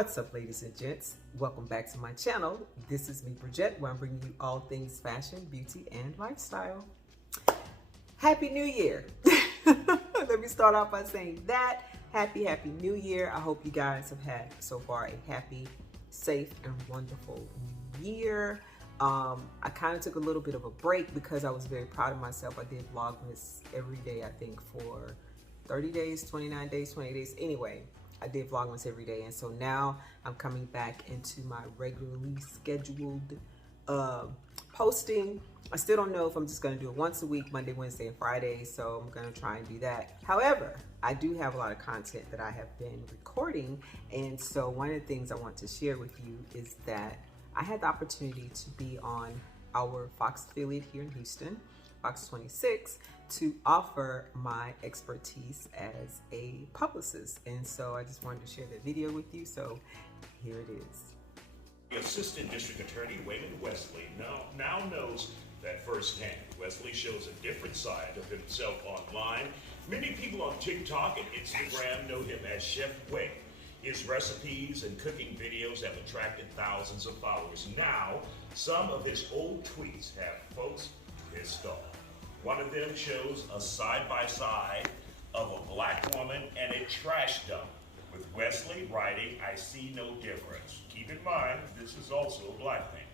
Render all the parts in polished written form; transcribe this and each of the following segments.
What's up, ladies and gents? Welcome back to my channel. This is me, Bridget, where I'm bringing you all things fashion, beauty, and lifestyle. Happy New Year! Let me start off by saying that. Happy New Year. I hope you guys have had so far a happy, safe, and wonderful new year. I kind of took a little bit of a break because I was very proud of myself. I did Vlogmas every day, I think, for 30 days, 29 days, 20 days. Anyway, I did Vlogmas every day, and so now I'm coming back into my regularly scheduled posting. I still don't know if I'm just going to do it once a week, Monday, Wednesday, and Friday, so I'm going to try and do that. However, I do have a lot of content that I have been recording, and so one of the things I want to share with you is that I had the opportunity to be on our Fox affiliate here in Houston, Fox 26, to offer my expertise as a publicist. And so I just wanted to share that video with you. So here it is. The Assistant District Attorney Wayman Wesley now knows that firsthand. Wesley shows a different side of himself online. Many people on TikTok and Instagram know him as Chef Way. His recipes and cooking videos have attracted thousands of followers. Now, some of his old tweets have folks pissed off. One of them shows a side-by-side of a black woman and a trash dump, with Wesley writing, "I see no difference." Keep in mind, this is also a black thing.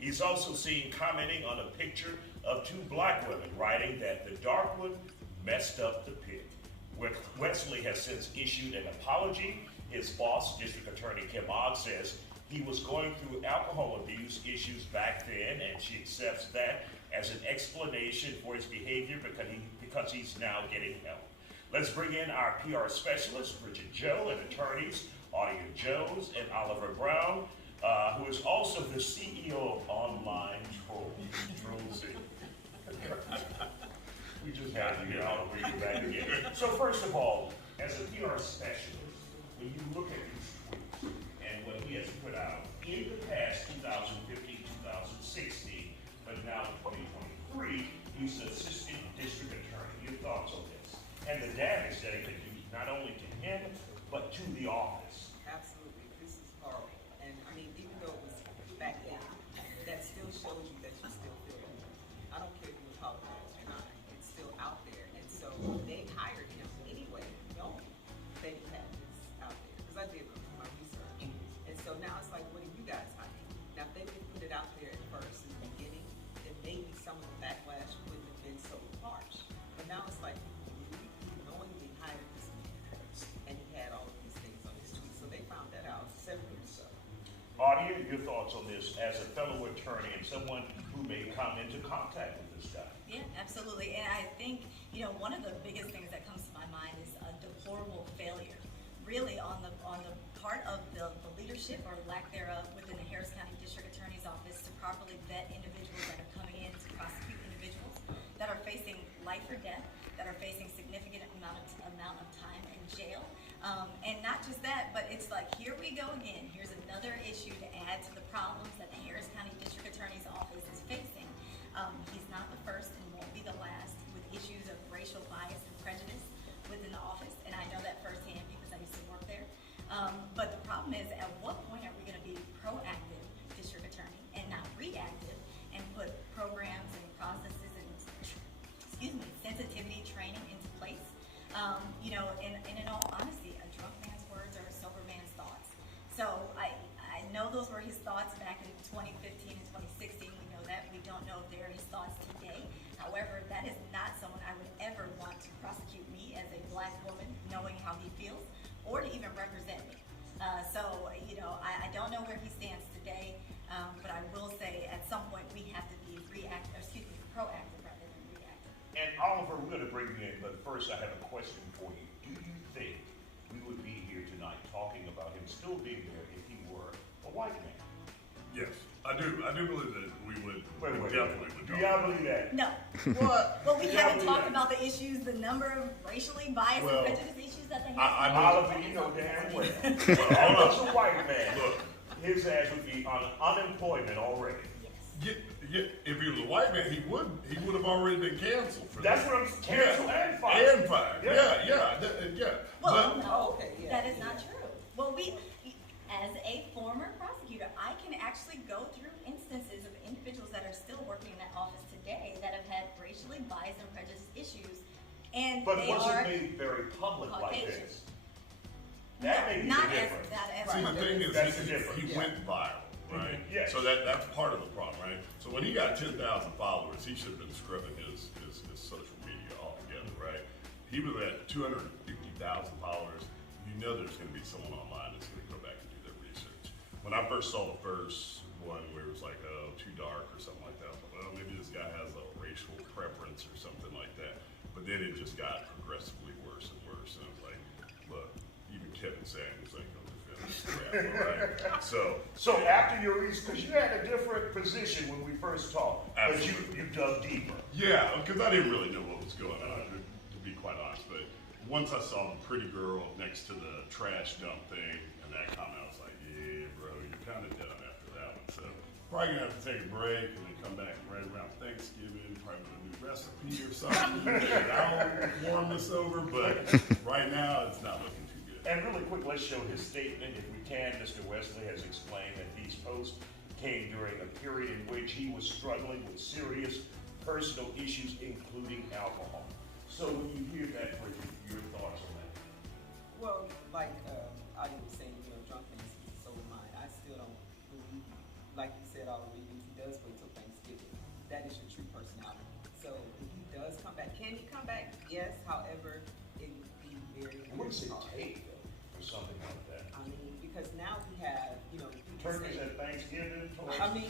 He's also seen commenting on a picture of two black women, writing that the dark one messed up the pig. Wesley has since issued an apology. His boss, District Attorney T.i.M.B, says he was going through alcohol abuse issues back then, and she accepts that as an explanation for his behavior because he's now getting help. Let's bring in our PR specialists, Bridget Joe, and attorneys, Audia Jones and Oliver Brown, who is also the CEO of Online Trolls. We just had to get Oliver back again. So first of all, as a PR specialist, when you look at these tweets and what he has put out in the past 2015, 2016, but now in 2023, he's the Assistant District Attorney. Your thoughts on this? And the damage that it can do not only to him, but to the office. Absolutely. This is horrible. And I mean, even though it was back then, that still shows you that you still feel it. I don't care if you apologize or not. It's still out there. And so they hired him anyway, knowing that he had this out there. Because I did my research. And so now it's like, what are you guys hiding? Now, if they would put it out there at first in the beginning, then maybe some of the backlash wouldn't have been so harsh. But now it's like, knowingly hired this man, and he had all of these things on his tweet. So they found that out 7 years ago. Audia, your thoughts on this as a fellow attorney and someone who may come into contact with this guy? Yeah, absolutely. And I think, one of the biggest things that comes to my mind is a deplorable failure, really on the part of the leadership or lack thereof within the Harris County District Attorney's Office to properly vet individuals that are coming in to prosecute individuals that are facing life or death, that are facing significant amount of time in jail. And not just that, but it's like, here we go again. Here's another issue to add to the problems that the Harris County District Attorney's Office is facing. He's not the first and won't be the last with issues of racial bias and prejudice within the office. And I know that firsthand because I used to work there. But the problem is, at what point are we going to be proactive district attorney and not reactive and put programs and processes and, sensitivity training into place? And in all honesty, a drunk man's words are a sober man's thoughts. So I know those were his thoughts back in 2015 and 2016. We know that. We don't know if they are his thoughts today. However, that is not someone I would ever want to prosecute me as a black woman, knowing how he feels, or to even represent me. I don't know where he stands today, but I will say at some point we have to be proactive rather than reactive. And Oliver, we're going to bring you in, but first I have a question for you. Do you think we would be here tonight talking about him still being there if he were a white man? Yes, I do. I do believe that we would. Definitely would. Do y'all believe that? No. Well, we haven't talked about the issues, the number of racially biased and prejudice issues that they have. Oliver, you know damn well. As a white man, look, his ass would be on unemployment already. Yeah, if he was a white man, he would have already been canceled for That's that. what I'm canceled and fired. And fired. Yeah. Well, Okay, yeah. that is not true. Well, as as a former prosecutor, I can actually go through instances of individuals that are still working in that office today that have had racially biased and prejudiced issues, and But they was are it made very public like Caucasian. this? That may be not the as difference. that as See, the public. thing is, That's the difference. he went viral, right? Yes. So that's part of the problem, right? So when he got 10,000 followers, he should have been scrubbing his social media altogether, right? He was at 250,000 followers. You know there's going to be someone online that's going to go back and do their research. When I first saw the first one where it was like, oh, too dark or something like that, I thought, well, maybe this guy has a racial preference or something like that. But then it just got progressively worse and worse. And I was like, look, even Kevin Samuels ain't gonna defend this crap, all right? So after your research, because you had a different position when we first talked, but you dug deeper. Yeah, because I didn't really know what was going on, to be quite honest. But once I saw the pretty girl next to the trash dump thing and that comment, I was like, yeah, bro, you're kind of done after that one. So probably gonna have to take a break and then come back right around Thanksgiving, probably with a new recipe or something. And I'll warm this over, but right now it's not looking too good. And really quick, let's show his statement. If we can, Mr. Wesley has explained that these posts came during a period in which he was struggling with serious personal issues, including alcohol. So when you hear that, Bridget, your thoughts on that? Well, like I was saying, drunkenness is a soul of mine. I still don't believe, like you said already, if he does wait till Thanksgiving, that is your true personality. So if he does come back, can he come back? Yes. However, it would be very, What very does it hard. take, though, for something like that? I mean, because now we have, people Turkeys say, at Thanksgiving? I mean,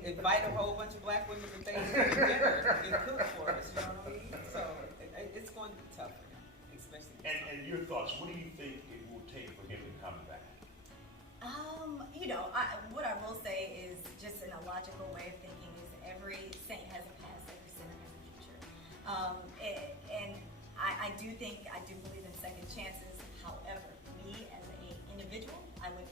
invite a whole bunch of black women to Thanksgiving dinner and cook for us, you know what I mean? So it's going to be tough for him, especially. And your thoughts, what do you think it will take for him to come back? What I will say is just in a logical way of thinking is every saint has a past, every sinner has a future. And I do believe in second chances. However, me as an individual, I would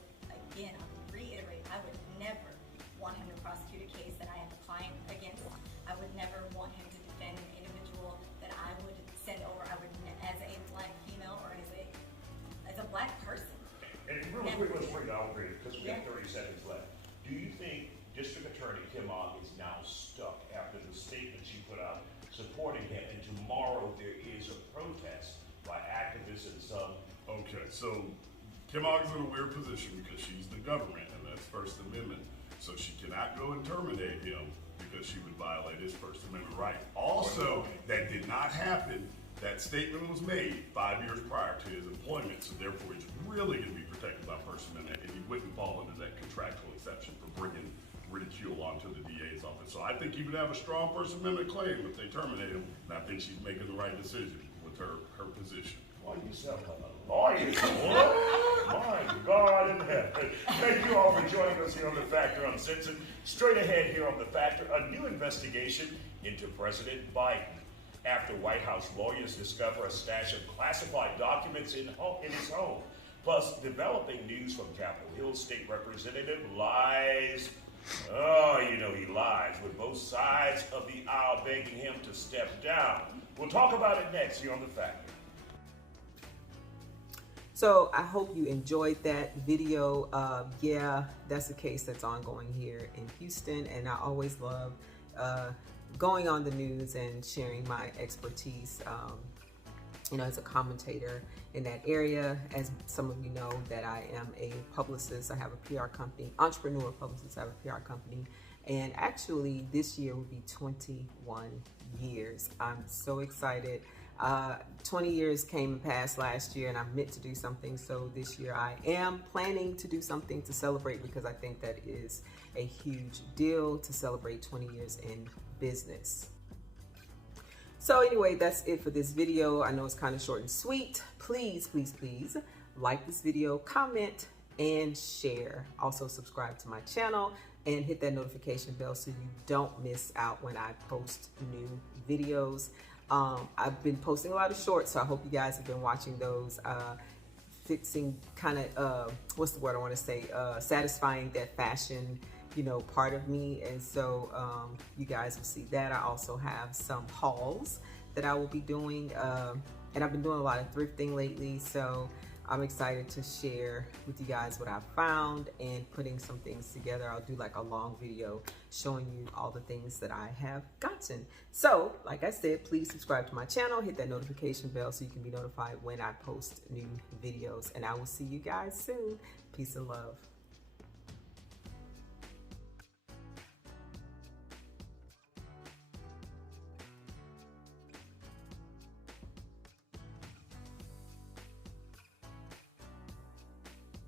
reiterate, I would never want him to prosecute a case that I have a client against. I would never want him to defend an individual that I would send over. I would, as a black female or as a black person. And really quick, let's bring it out here, because we have 30 seconds left. Do you think District Attorney T.i.M.B is now stuck after the statement she put out supporting him, and tomorrow there is a protest by activists and some? Okay, so T.i.M.B is in a weird position because she's the government, and that's First Amendment. So she cannot go and terminate him because she would violate his First Amendment right. Also, that did not happen. That statement was made 5 years prior to his employment, so therefore he's really going to be protected by First Amendment, and he wouldn't fall under that contractual exception for bringing ridicule onto the DA's office. So I think he would have a strong First Amendment claim if they terminate him, and I think she's making the right decision with her position. Well, you sound like a lawyer. My God in heaven. Thank you all for joining us here on The Factor Uncensored. Straight ahead here on The Factor, a new investigation into President Biden, after White House lawyers discover a stash of classified documents in his home. Plus, developing news from Capitol Hill State Representative lies. Oh, he lies, with both sides of the aisle begging him to step down. We'll talk about it next here on The Factor. So I hope you enjoyed that video. Yeah, that's a case that's ongoing here in Houston, and I always love going on the news and sharing my expertise, as a commentator in that area. As some of you know, that I am a publicist. I have a PR company, entrepreneur publicist. I have a PR company, and actually this year will be 21 years. I'm so excited. 20 years came and passed last year, and I meant to do something. So this year I am planning to do something to celebrate, because I think that is a huge deal to celebrate 20 years in business. So anyway, that's it for this video. I know it's kind of short and sweet. Please, please, please like this video, comment, and share. Also subscribe to my channel and hit that notification bell so you don't miss out when I post new videos. I've been posting a lot of shorts, so I hope you guys have been watching those, fixing kind of, what's the word I want to say, satisfying that fashion, part of me. And so you guys will see that. I also have some hauls that I will be doing, and I've been doing a lot of thrifting lately. So I'm excited to share with you guys what I found and putting some things together. I'll do like a long video showing you all the things that I have gotten. So, like I said, please subscribe to my channel, hit that notification bell so you can be notified when I post new videos. And I will see you guys soon. Peace and love.